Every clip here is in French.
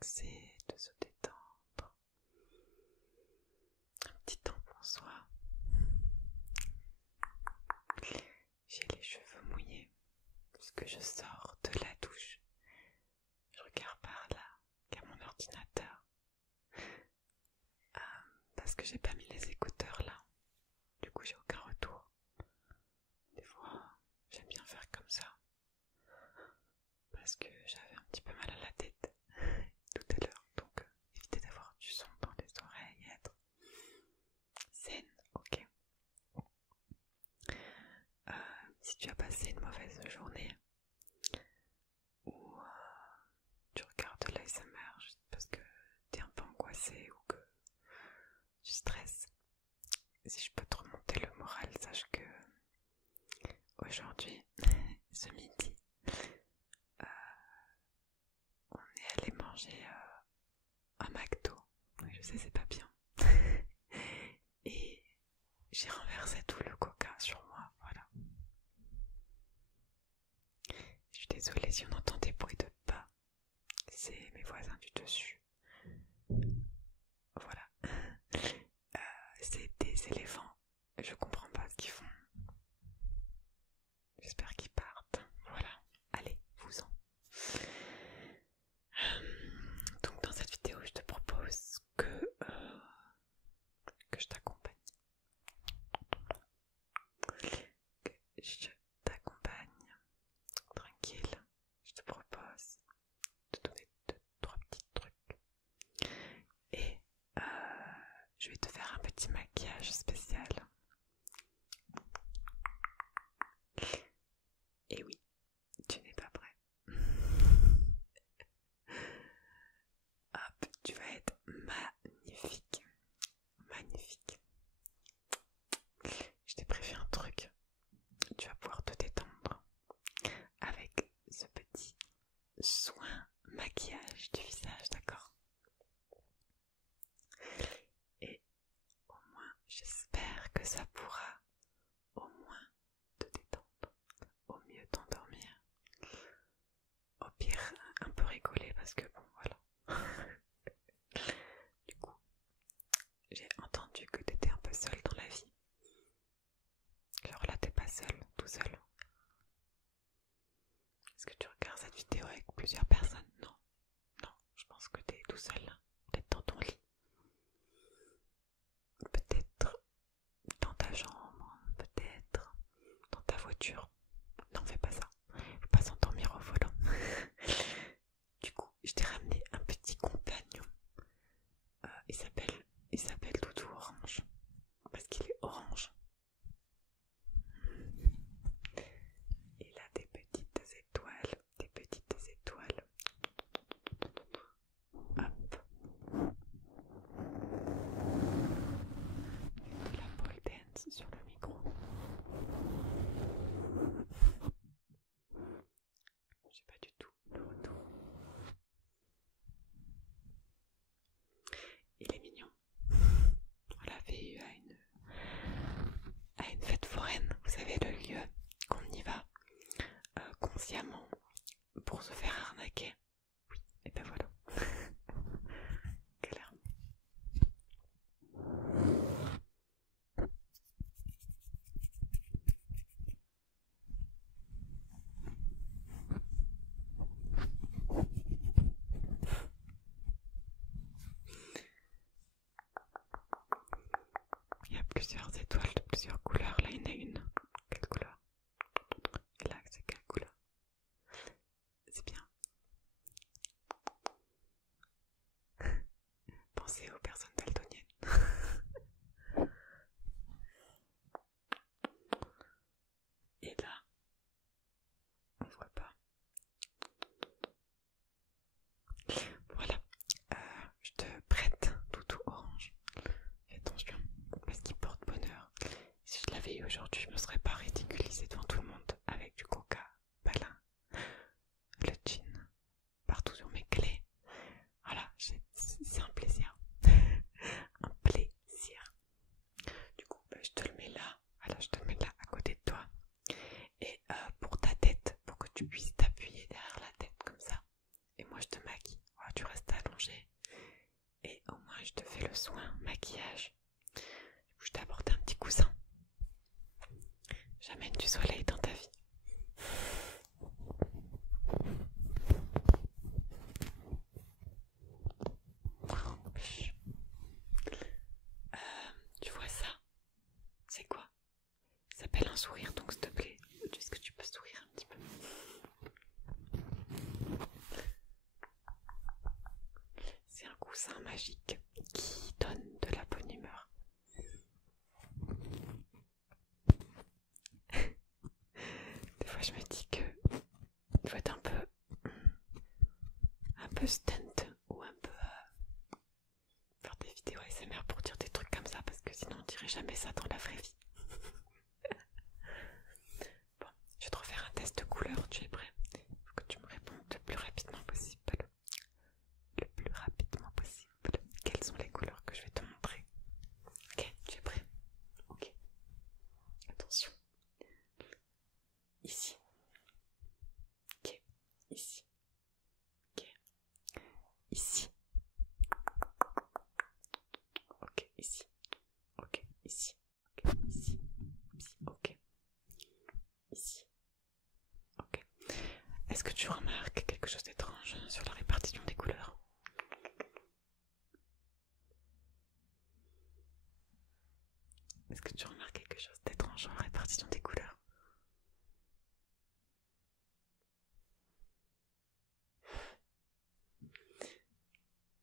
relaxer, de se détendre. Un petit temps pour soi. J'ai les cheveux mouillés puisque je sors de la douche. Je regarde par là, qu'à mon ordinateur. Parce que j'ai pas mis les écouteurs là. Du coup j'ai aucun retour. Des fois j'aime bien faire comme ça. Parce que j'avais un petit peu mal à la tête tout à l'heure. Donc évitez d'avoir du son dans les oreilles et être zen, ok. Si tu as passé une mauvaise journée ou tu regardes l'ASMR juste parce que t'es un peu angoissé ou que tu stresses, si je peux te remonter le moral, sache que aujourd'hui, ce midi, on est allé manger un McDo. Oui, je sais, c'est pas bien. Et j'ai renversé tout le coca sur moi, voilà. Je suis désolée si on entend des bruits de pas. C'est mes voisins du dessus. Voilà. C'est des éléphants. Je comprends pas ce qu'ils font. J'espère qu'ils partent. Voilà. Allez, vous-en. Donc dans cette vidéo, je te propose que je t'accompagne. Que je t'accompagne tranquille. Je te propose de te donner 2-3 petits trucs. Et je vais te faire un petit maquillage spécial. Et oui, tu n'es pas prêt. Hop, tu vas être magnifique. Magnifique. Je t'ai prévu un truc. Tu vas pouvoir te détendre avec ce petit soin maquillage du visage, d'accord? Et au moins, j'espère que ça pourra au moins te détendre, au mieux t'endormir, au pire un peu rigoler parce que bon voilà. Du coup, j'ai entendu que t'étais un peu seul dans la vie. Genre là t'es pas seul, tout seul. Est-ce que tu regardes cette vidéo avec plusieurs personnes? Non, non, je pense que t'es tout seul là, peut-être dans ton lit. Peut-être dans ta chambre, peut-être dans ta voiture. Non, fais pas ça. Faut pas s'endormir au volant. Du coup, je t'ai ramené un petit compagnon. Il s'appelle Doudou Orange. Parce qu'il est orange. Il a des petites étoiles. Des petites étoiles. Hop. De la pole dance sur le micro. J'ai pas du tout le retour. Il est mignon. On l'avait eu à une fête foraine. Vous savez, le lieu qu'on y va consciemment pour se faire arnaquer. Oui, et ben voilà. Clairement. Il y a plusieurs étoiles de plusieurs couleurs. Là, il y en a une. Quelle couleur? Et là, c'est quelle couleur? C'est bien. Pensez aux personnes daltoniennes. Et là, on voit pas. Voilà. Je te prête Doudou Orange. Fais attention, parce qu'il porte bonheur. Si je l'avais eu aujourd'hui, je me serais pas ridiculisée devant tout le monde avec du coca, balin, le jean, partout sur mes clés. Voilà, c'est un plaisir. Un plaisir. Du coup, je te le mets là. Voilà, je te le mets là à côté de toi. Et pour ta tête, pour que tu puisses t'appuyer derrière la tête comme ça. Et moi, je te maquille. Voilà, tu restes allongé. manger. Et au moins je te fais le soin, maquillage. Du coup je t'apporte un petit coussin. J'amène du soleil dans ta vie. Tu vois ça? C'est quoi? Ça s'appelle un sourire, donc s'il te plaît, est-ce que tu peux sourire un petit peu? C'est un coussin magique qui donne de la bonne humeur. Des fois je me dis que il faut être un peu stunt ou un peu faire des vidéos ASMR pour dire des trucs comme ça parce que sinon on dirait jamais ça dans la vraie vie. Bon, je vais te refaire un test de couleur, tu es prêt? Il faut que tu me répondes le plus rapidement possible. Le plus rapidement possible. Quelles sont les couleurs que je vais te montrer? Ok, tu es prêt? Ok. Attention. Ici. Ok. Ici. Ok. Ici. Ok, ici. Ok, ici. Ok, ici. Ici. Ok. Ici. Ok. Est-ce que tu remarques quelque chose d'étrange sur la répartition des couleurs? Est-ce que tu remarques quelque chose d'étrange sur la répartition des couleurs?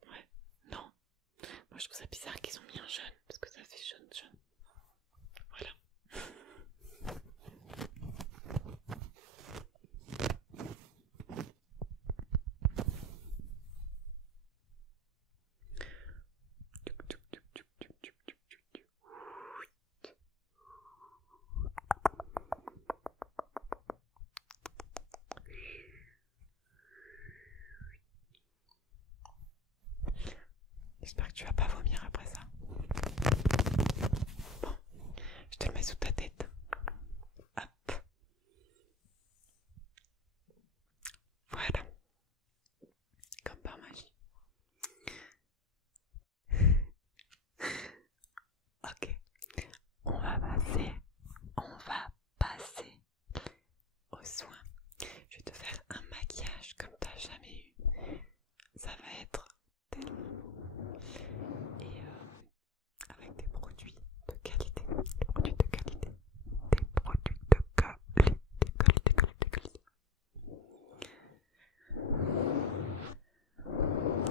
Ouais. Non. Moi je trouve ça bizarre qu'ils ont mis un jaune parce que ça fait jaune jaune. Voilà. J'espère que tu vas pas vomir après ça. Bon, je te le mets sous ta tête. Hop. Voilà. Comme par magie. Ok. On va passer aux soins. Je vais te faire un maquillage comme tu n'as jamais eu. Ça va être tellement beau. Et avec des produits de qualité. Des produits de qualité. Des produits de qualité. Qualité.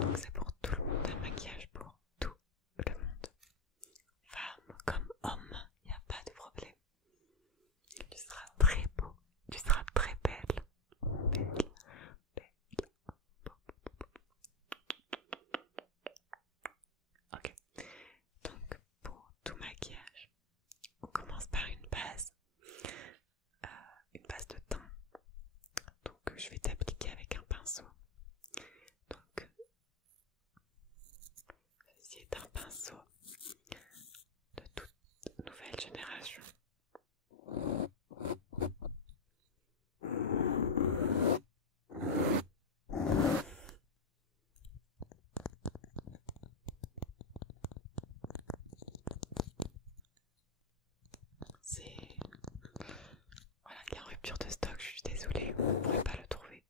Donc c'est pour tout le monde, un maquillage pour tout le monde. Femme comme homme, il n'y a pas de problème. Tu seras très beau, tu seras très belle. Belle, belle. Ok, donc pour tout maquillage, on commence par une base de teint. Donc je vais t'appliquer avec un pinceau. Donc ceci est un pinceau de toute nouvelle génération. Voilà, il est en rupture de stock, je suis désolée, vous ne pourrez pas le trouver.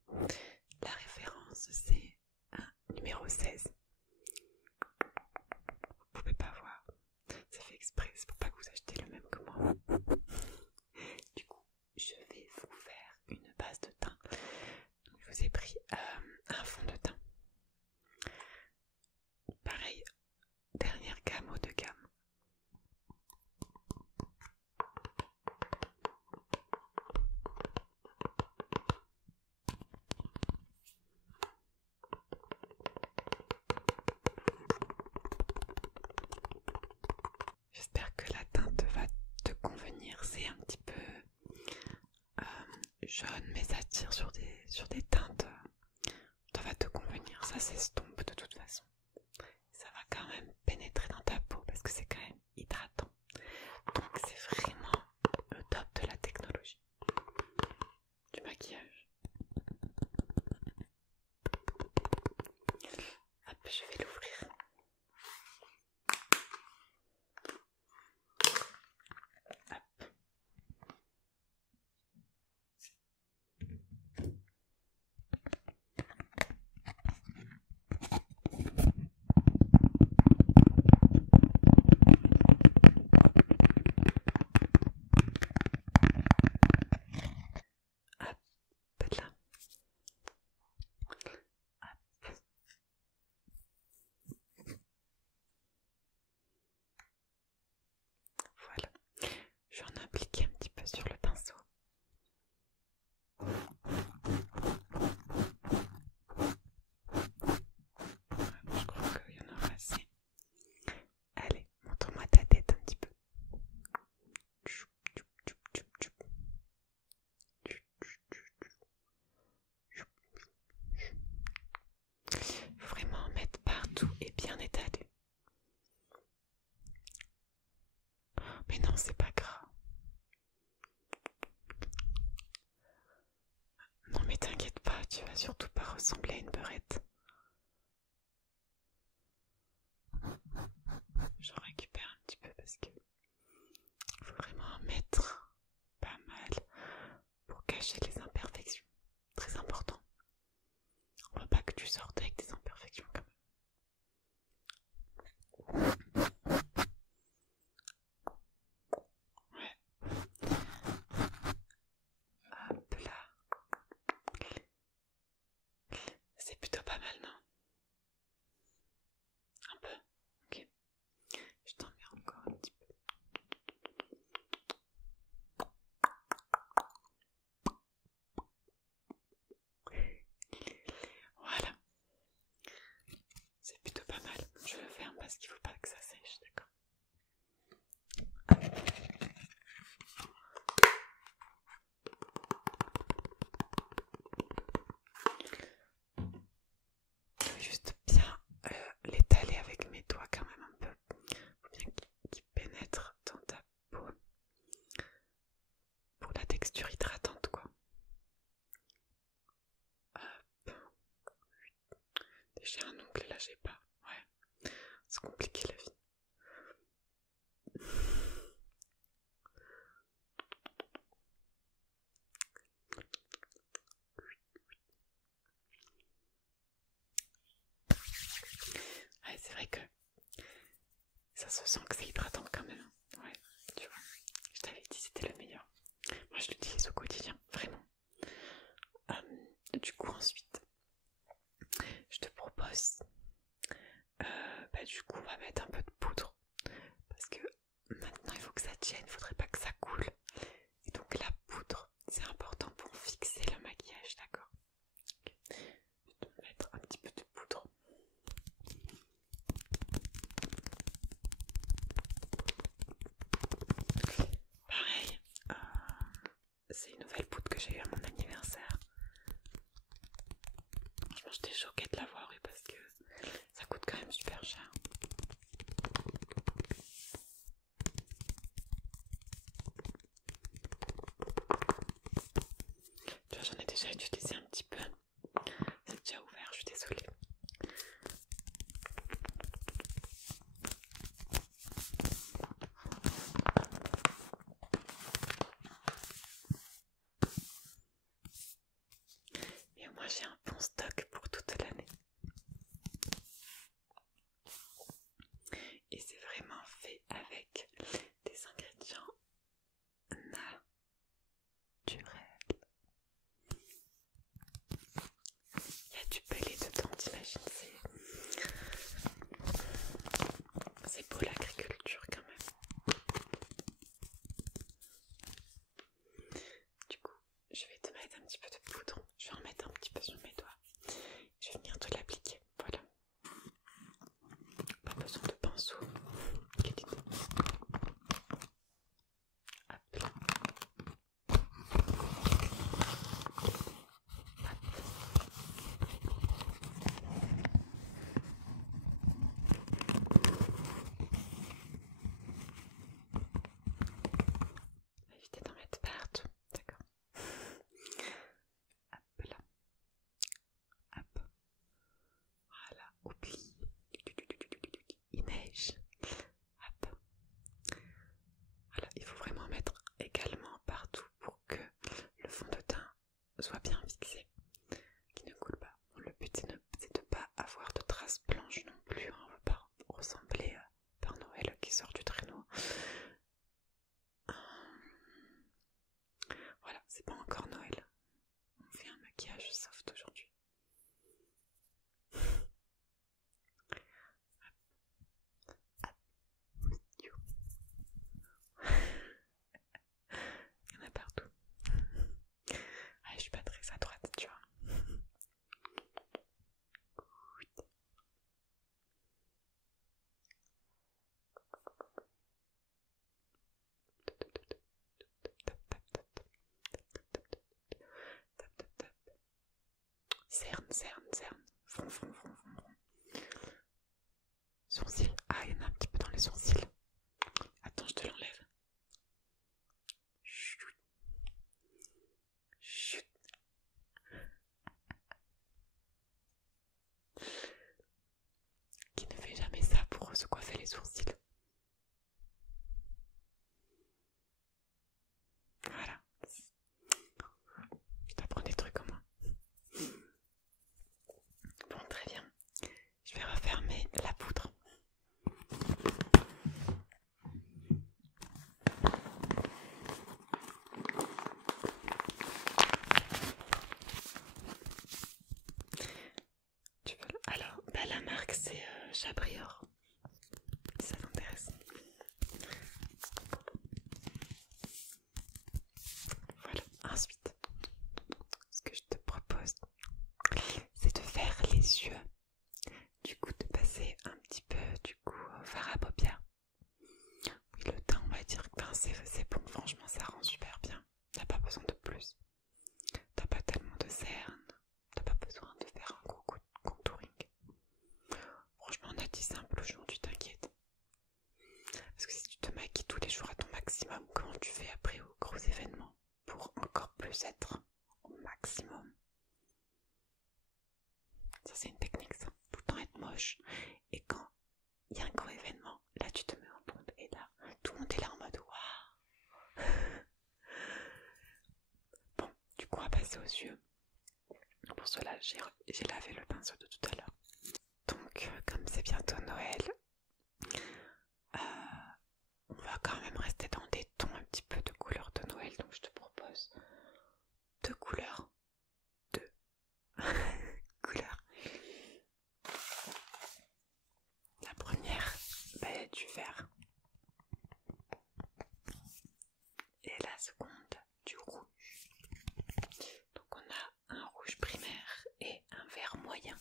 La référence c'est un numéro 16. Vous pouvez pas voir. C'est fait exprès, c'est pour pas que vous achetiez le même que moi. Du coup, je vais vous faire une base de teint. Donc, je vous ai pris un fond de teint. Pareil, dernière gamme haut de gamme. J'espère que la teinte va te convenir. C'est un petit peu jaune, mais ça tire sur des teintes. Ça va te convenir, ça s'estompe de toute façon. Ça va quand même pénétrer dans ta peau parce que c'est quand même hydratant. Donc c'est vraiment le top de la technologie du maquillage. Hop, Tu vas surtout pas ressembler à une beurette. J'en récupère un petit peu parce que faut vraiment en mettre pas mal pour cacher les imperfections. Très important. On veut pas que tu sortes avec des imperfections quand même. Ouais. Hop là. C'est plutôt pas mal, non? Un peu? Ok. Je t'en mets encore un petit peu. Voilà. C'est plutôt pas mal. Je le ferme parce qu'il faut pas que ça sèche, d'accord? Juste bien l'étaler avec mes doigts quand même un peu. Faut bien qu'il pénètre dans ta peau. Pour la texture hydratante, quoi. Hop. J'ai un ongle là, j'ai pas. Ouais. C'est compliqué la vie. Ouais, c'est vrai que ça se sent que c'est hydratant quand même. Ouais, tu vois. Je t'avais dit c'était le meilleur. Moi je l'utilise au quotidien, vraiment. Du coup ensuite, je te propose, du coup on va mettre un peu de poudre. Parce que maintenant il faut que ça tienne, il faudrait pas que ça coule. Et donc la poudre, c'est important pour fixer le maquillage, d'accord? Je vais te mettre un petit peu de poudre. Pareil, c'est une nouvelle poudre que j'ai eu à mon anniversaire. Franchement j'étais choquée de l'avoir eu parce que ça coûte quand même super cher. Tu vois, j'en ai déjà utilisé un petit peu. C'est déjà ouvert, je suis désolée. Et moi j'ai un bon stock pour toute l'année. Et c'est vraiment fait avec des ingrédients naturels. Il y a du pelé dedans, t'imagines, c'est beau l'agriculture quand même. Du coup, je vais te mettre un petit peu de poudre. Je vais en mettre un petit peu sur mes doigts. Je vais venir te l'appliquer. Voilà. Pas besoin de pinceau. Quelle idée. Hop là. Évitez d'en mettre partout, d'accord? Hop là. Hop. Voilà, oublie. Il neige. Hop. Voilà, il faut vraiment mettre également partout pour que le fond de teint soit bien fixé, qu'il ne coule pas. Bon, le but c'est de ne pas avoir de traces blanches non plus, hein. On ne veut pas ressembler à Père Noël qui sort du traîneau. Voilà, c'est pas encore Noël. On fait un maquillage soft aujourd'hui. Il y en a partout. Ah, je suis pas très à droite, tu vois. Cerne, cerne, cerne. Front, front, front, front, front. Sourcils. Ah, il y en a un petit peu dans les sourcils. Attends, je te l'enlève. Chut. Chut. la marque c'est Chabrior. Si ça t'intéresse. Voilà. Ensuite, ce que je te propose, c'est de faire les yeux. Du coup, de passer un petit peu au fard à paupières. Oui, le teint, on va dire que c'est bon. Franchement, ça rend super bien. T'as pas besoin de plus. T'as pas tellement de cernes. T'as pas besoin de faire un gros coup de contouring. Franchement, on a dit simple aujourd'hui, t'inquiète. Parce que si tu te maquilles tous les jours à ton maximum, comment tu fais après aux gros événements pour encore plus être au maximum? Ça, c'est une technique, ça. Tout le temps être moche. Et quand il y a un gros événement, là, tu te mets en pompe. Et là, tout le monde est là en mode waouh. Bon, du coup, on va passer aux yeux. Pour cela, j'ai lavé le pinceau de tout à l'heure. Donc, comme c'est bientôt Noël, on va quand même rester dans des tons un petit peu de couleur de Noël. Donc, je te propose deux couleurs. Deux couleurs. La première, du vert. Et la seconde, du rouge. Donc, on a un rouge primaire et un vert moyen.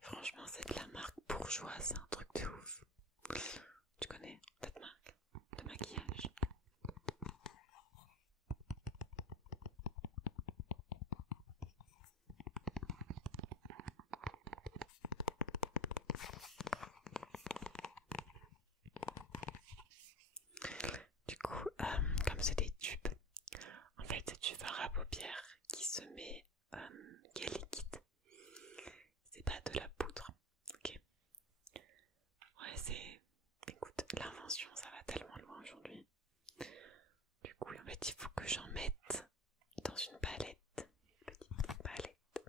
Franchement, c'est de la marque Bourjois, c'est un truc de ouf. Tu connais cette marque de maquillage? Du coup, comme c'est des tubes, en fait c'est du fard à paupières qui se met, qui est liquide. C'est pas de la poudre, ok? Ouais, c'est... Écoute, l'invention, ça va tellement loin aujourd'hui. Du coup, en fait, il faut que j'en mette dans une palette. Petite palette.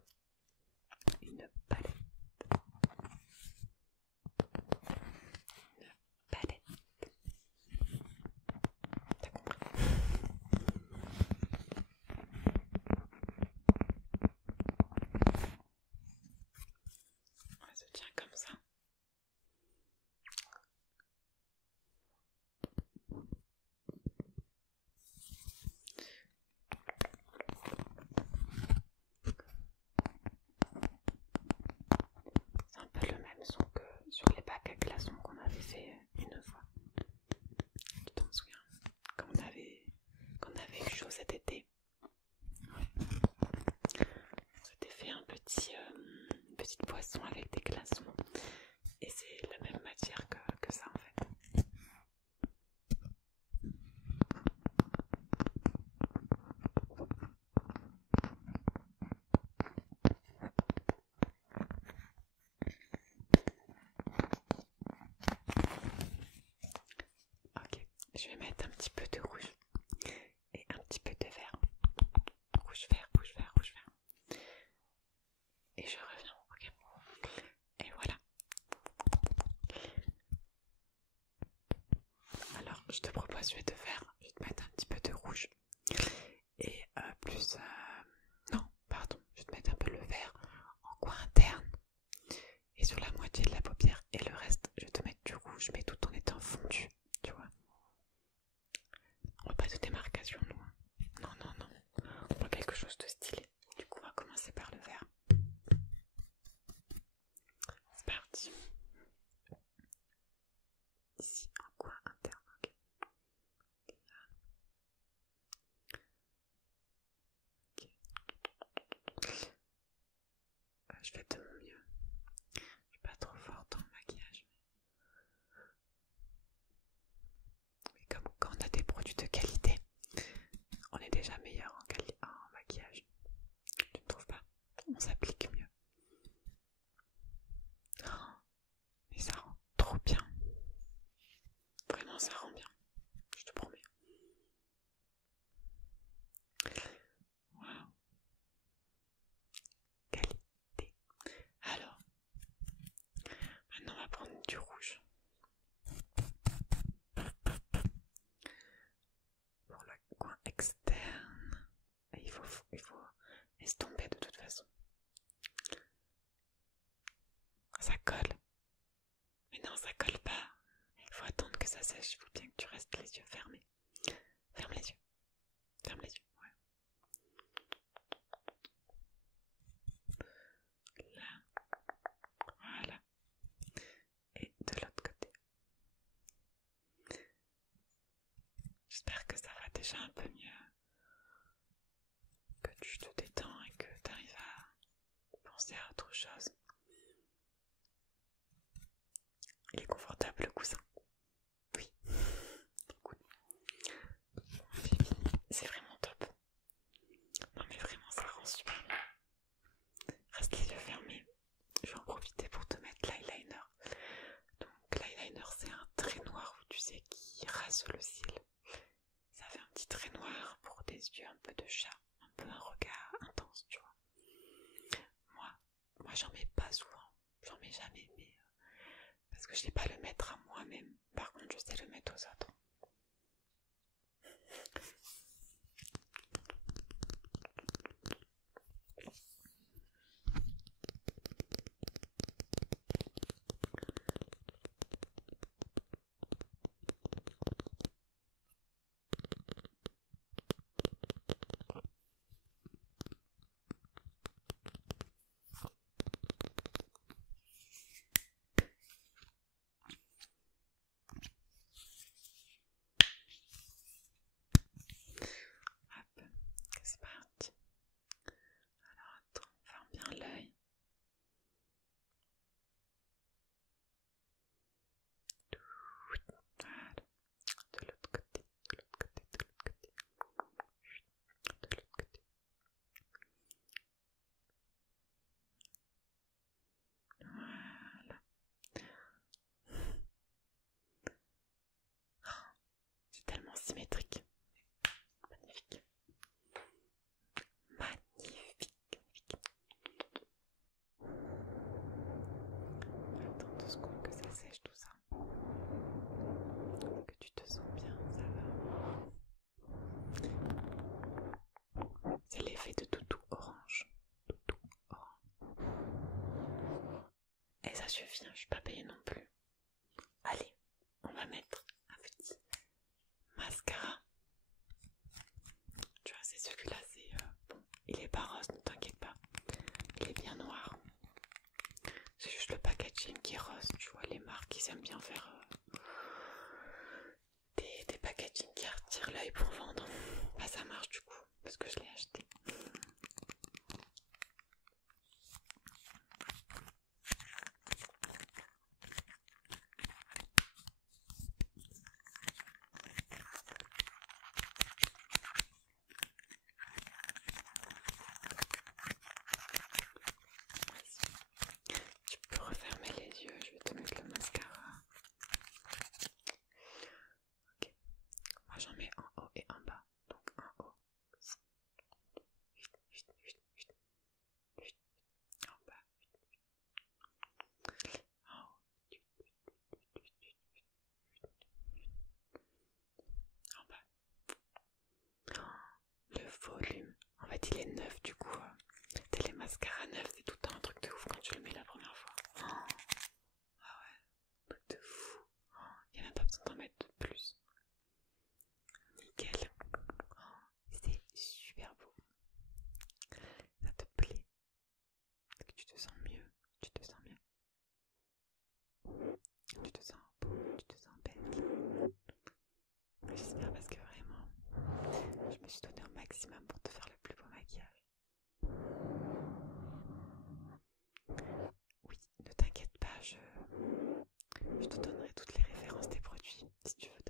Une palette. Une palette. T'as compris? On se tient comme ça. C'est un peu le même son que sur les bacs à glaçons qu'on avait fait une fois. Tu t'en souviens? Quand on avait eu chaud cet été. On s'était fait une petite boisson avec des glaçons. Et c'est la même matière que ça en fait. Ok, je vais mettre un petit peu de rouge et un petit peu de vert. Rouge, vert, rouge, vert, rouge, vert. Et je reviens, ok. Et voilà. Alors, je te propose, je vais te mettre un petit peu de rouge. Et plus... non, pardon, je vais te mettre un peu le vert en coin interne. Et sur la moitié de la paupière. Et le reste, je vais te mettre du rouge, mais tout en étant fondu, tu vois. On va pas de démarcation, nous. Non, non, non. On va quelque chose de stylé. Du coup, on va commencer par le vert. C'est parti. Ici, en coin interne, ok. Là. Ok. Je fais de mon mieux. Je suis pas trop forte dans le maquillage. Mais comme quand on a des produits de qualité, on est déjà meilleur en maquillage. Tu ne trouves pas? On s'applique mieux. Oh, mais ça rend trop bien. Vraiment, ça rend bien. Je te promets. Waouh. Qualité. laisse tomber de toute façon. Ça colle. Mais non, ça colle pas. Il faut attendre que ça sèche. Il faut bien que tu restes les yeux fermés. Ferme les yeux. Ferme les yeux. Ouais. Là. Voilà. Et de l'autre côté. J'espère que ça va déjà un peu mieux. Que tu te détends et que tu arrives à penser à autre chose. Il est confortable le coussin. Oui. Cool. C'est fini. C'est vraiment top. Non mais vraiment ça rend super bien. Reste les yeux fermés. Je vais en profiter pour te mettre l'eyeliner. Donc l'eyeliner c'est un trait noir, tu sais, qui rase le ciel. Ça fait un petit trait noir pour des yeux un peu de chat. Un peu un regard intense, tu vois. Moi j'en mets pas souvent. J'en mets jamais, mais parce que je sais pas le mettre à moi-même. Par contre, je sais le mettre aux autres. Hop, c'est parti. Alors attends, ferme bien l'œil. Voilà. De l'autre côté, de l'autre côté, de l'autre côté. De l'autre côté. Voilà. C'est tellement symétrique. Magnifique. Magnifique. Attends 2 secondes que ça sèche tout ça. Que tu te sens bien, ça va. C'est l'effet de toutou orange. Toutou orange. Et ça suffit, hein, je suis pas payée non plus. Allez, on va mettre un petit mascara. Tu vois, c'est celui-là, c'est bon. Il est pas rose, ne t'inquiète pas. Il est bien noir. C'est juste le packaging qui est rose. Tu vois, les marques, ils aiment bien faire des packaging qui attirent l'œil pour vendre. Bah, ça marche du coup, parce que je l'ai acheté. Tu peux refermer les yeux, je vais te mettre le mascara. Ok, moi j'en mets en haut et en bas. Donc en haut, en bas, en haut, en bas. Le volume, en fait il est neuf du coup. T'es les mascaras neufs, c'est tout le temps un truc de ouf quand tu le mets la première fois. Ah ouais, truc de fou. Il n'y a même pas besoin d'en mettre plus. Nickel. C'est super beau. Ça te plaît? Est-ce que tu te sens mieux? Tu te sens bien? Tu te sens beau? Tu te sens belle? J'espère parce que vraiment, je me suis donné un maximum pour te faire le plus beau maquillage. Oui, ne t'inquiète pas, je te donnerai toutes les références des produits si tu veux